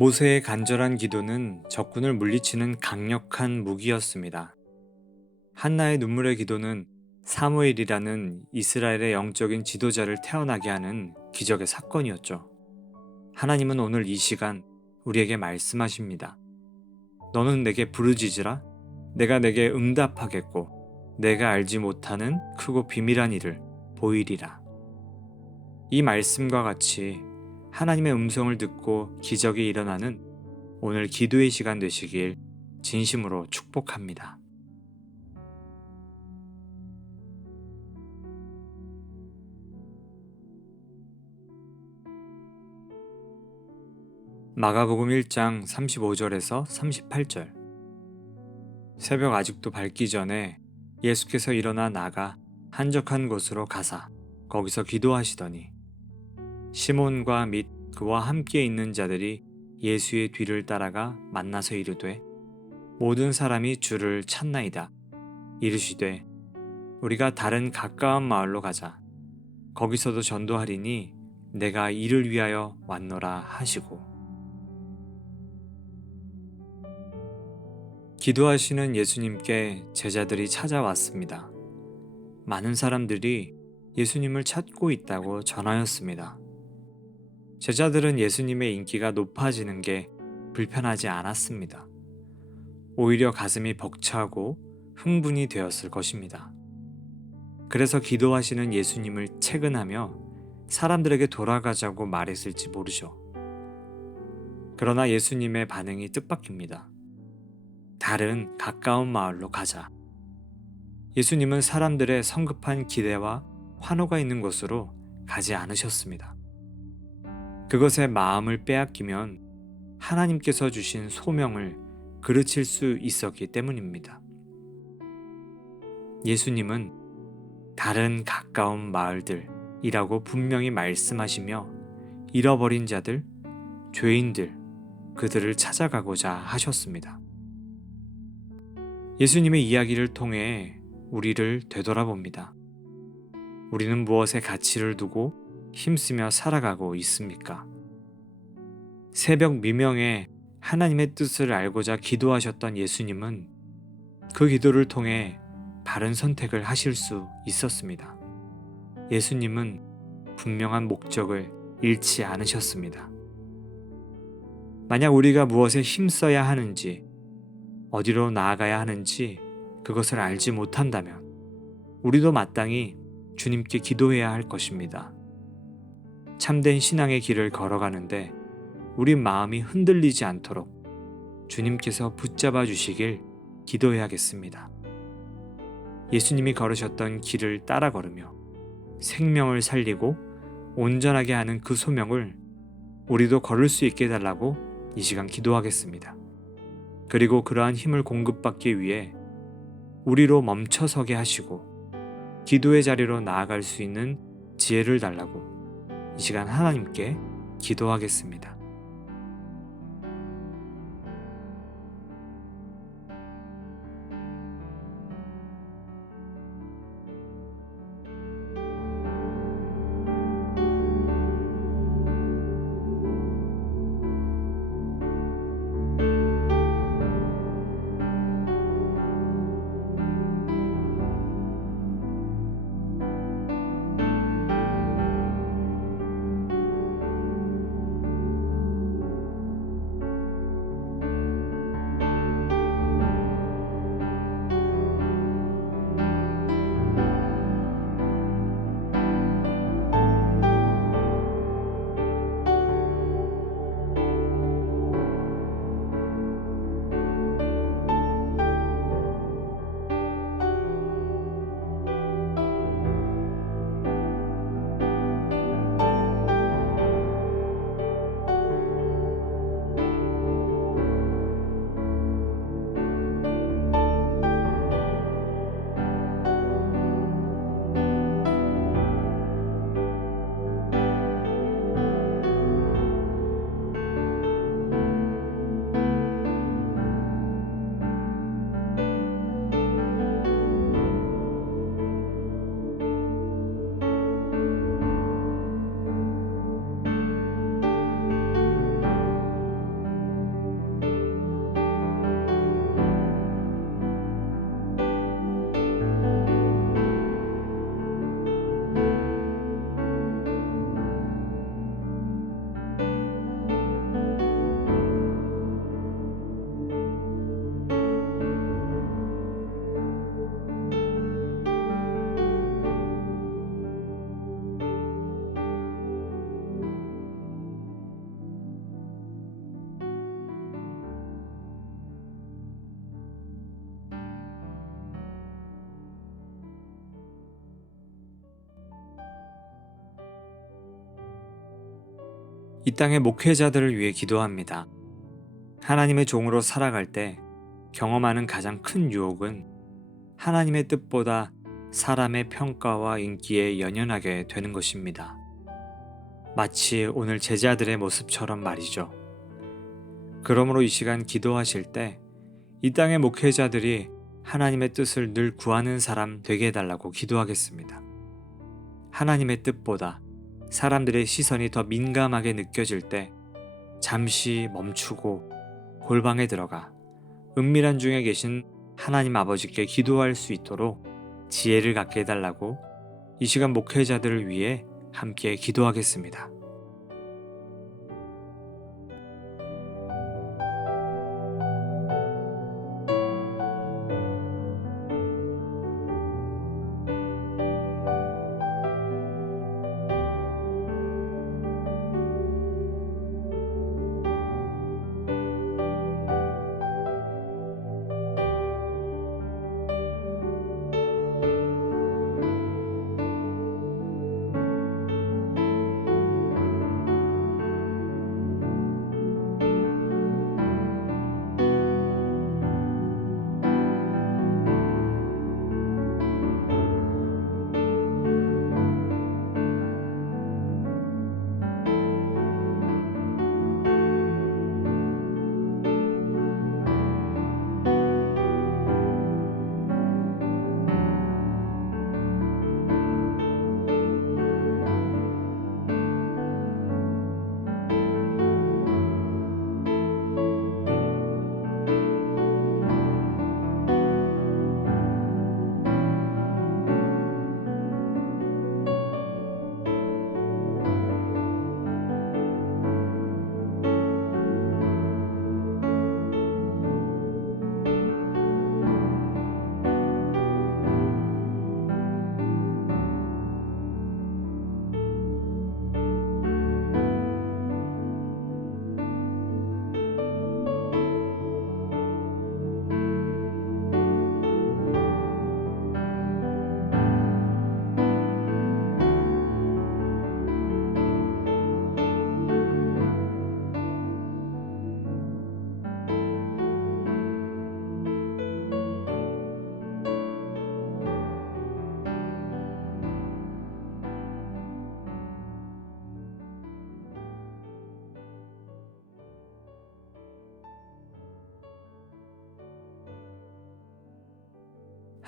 모세의 간절한 기도는 적군을 물리치는 강력한 무기였습니다. 한나의 눈물의 기도는 사무엘이라는 이스라엘의 영적인 지도자를 태어나게 하는 기적의 사건이었죠. 하나님은 오늘 이 시간 우리에게 말씀하십니다. 너는 내게 부르짖으라. 내가 내게 응답하겠고 내가 알지 못하는 크고 비밀한 일을 보이리라. 이 말씀과 같이 하나님의 음성을 듣고 기적이 일어나는 오늘 기도의 시간 되시길 진심으로 축복합니다. 마가복음 1장 35절에서 38절. 새벽 아직도 밝기 전에 예수께서 일어나 나가 한적한 곳으로 가사 거기서 기도하시더니 시몬과 및 그와 함께 있는 자들이 예수의 뒤를 따라가 만나서 이르되 모든 사람이 주를 찾나이다. 이르시되 우리가 다른 가까운 마을로 가자. 거기서도 전도하리니 내가 이를 위하여 왔노라 하시고. 기도하시는 예수님께 제자들이 찾아왔습니다. 많은 사람들이 예수님을 찾고 있다고 전하였습니다. 제자들은 예수님의 인기가 높아지는 게 불편하지 않았습니다. 오히려 가슴이 벅차고 흥분이 되었을 것입니다. 그래서 기도하시는 예수님을 채근하며 사람들에게 돌아가자고 말했을지 모르죠. 그러나 예수님의 반응이 뜻밖입니다. 다른 가까운 마을로 가자. 예수님은 사람들의 성급한 기대와 환호가 있는 곳으로 가지 않으셨습니다. 그것에 마음을 빼앗기면 하나님께서 주신 소명을 그르칠 수 있었기 때문입니다. 예수님은 다른 가까운 마을들이라고 분명히 말씀하시며 잃어버린 자들, 죄인들, 그들을 찾아가고자 하셨습니다. 예수님의 이야기를 통해 우리를 되돌아봅니다. 우리는 무엇에 가치를 두고 힘쓰며 살아가고 있습니까? 새벽 미명에 하나님의 뜻을 알고자 기도하셨던 예수님은 그 기도를 통해 바른 선택을 하실 수 있었습니다. 예수님은 분명한 목적을 잃지 않으셨습니다. 만약 우리가 무엇에 힘써야 하는지, 어디로 나아가야 하는지 그것을 알지 못한다면 우리도 마땅히 주님께 기도해야 할 것입니다. 참된 신앙의 길을 걸어가는데 우리 마음이 흔들리지 않도록 주님께서 붙잡아 주시길 기도해야겠습니다. 예수님이 걸으셨던 길을 따라 걸으며 생명을 살리고 온전하게 하는 그 소명을 우리도 걸을 수 있게 해달라고 이 시간 기도하겠습니다. 그리고 그러한 힘을 공급받기 위해 우리로 멈춰서게 하시고 기도의 자리로 나아갈 수 있는 지혜를 달라고 이 시간 하나님께 기도하겠습니다. 이 땅의 목회자들을 위해 기도합니다. 하나님의 종으로 살아갈 때 경험하는 가장 큰 유혹은 하나님의 뜻보다 사람의 평가와 인기에 연연하게 되는 것입니다. 마치 오늘 제자들의 모습처럼 말이죠. 그러므로 이 시간 기도하실 때 이 땅의 목회자들이 하나님의 뜻을 늘 구하는 사람 되게 해달라고 기도하겠습니다. 하나님의 뜻보다 사람들의 시선이 더 민감하게 느껴질 때 잠시 멈추고 골방에 들어가 은밀한 중에 계신 하나님 아버지께 기도할 수 있도록 지혜를 갖게 해달라고 이 시간 목회자들을 위해 함께 기도하겠습니다.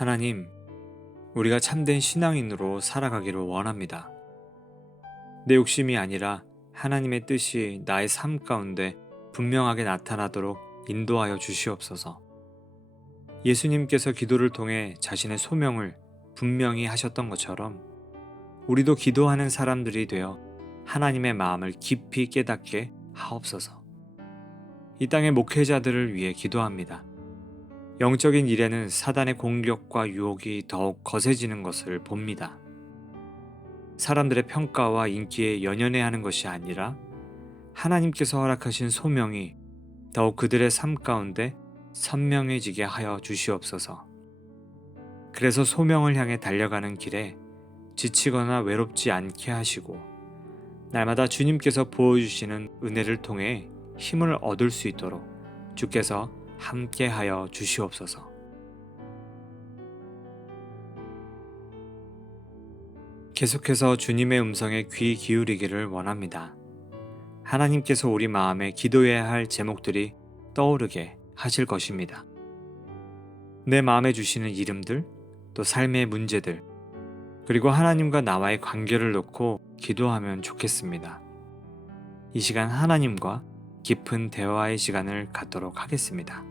하나님, 우리가 참된 신앙인으로 살아가기를 원합니다. 내 욕심이 아니라 하나님의 뜻이 나의 삶 가운데 분명하게 나타나도록 인도하여 주시옵소서. 예수님께서 기도를 통해 자신의 소명을 분명히 하셨던 것처럼 우리도 기도하는 사람들이 되어 하나님의 마음을 깊이 깨닫게 하옵소서. 이 땅의 목회자들을 위해 기도합니다. 영적인 일에는 사단의 공격과 유혹이 더욱 거세지는 것을 봅니다. 사람들의 평가와 인기에 연연해 하는 것이 아니라 하나님께서 허락하신 소명이 더욱 그들의 삶 가운데 선명해지게 하여 주시옵소서. 그래서 소명을 향해 달려가는 길에 지치거나 외롭지 않게 하시고 날마다 주님께서 보여주시는 은혜를 통해 힘을 얻을 수 있도록 주께서 함께하여 주시옵소서. 계속해서 주님의 음성에 귀 기울이기를 원합니다. 하나님께서 우리 마음에 기도해야 할 제목들이 떠오르게 하실 것입니다. 내 마음에 주시는 이름들, 또 삶의 문제들, 그리고 하나님과 나와의 관계를 놓고 기도하면 좋겠습니다. 이 시간 하나님과 깊은 대화의 시간을 갖도록 하겠습니다.